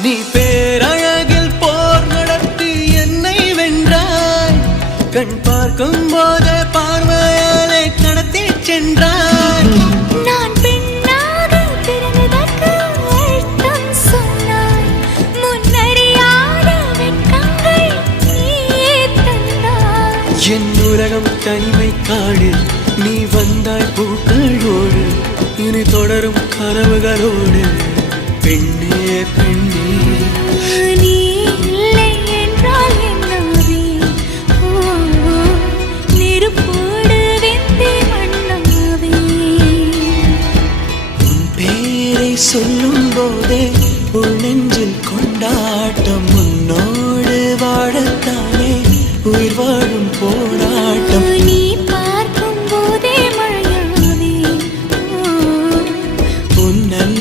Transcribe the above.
நீ பேரழகில் போர் நடத்தி என்னை வென்றாய். கண் பார்க்கும் போதே பார்வையாலே கடத்தி சென்றாய். நான் பெண்ணாக பிறந்ததற்கு அர்த்தம் சொன்னாய். முன்னறியாத வெட்கங்கள் நீயே தந்தாய். என் உலகம் தனிமை காடு, நீ வந்தாய் பூக்களோடு. இனி தொடரும் கனவுகளோடு. பெண்ணே பெண்ணே, நீ இல்லை என்றால் என்னாவே? நெருப்போடு வெந்தே மண்ணாவே. உன் பேரை சொல்லும் போதே உன் நெஞ்சில் கொண்டாட்டம்.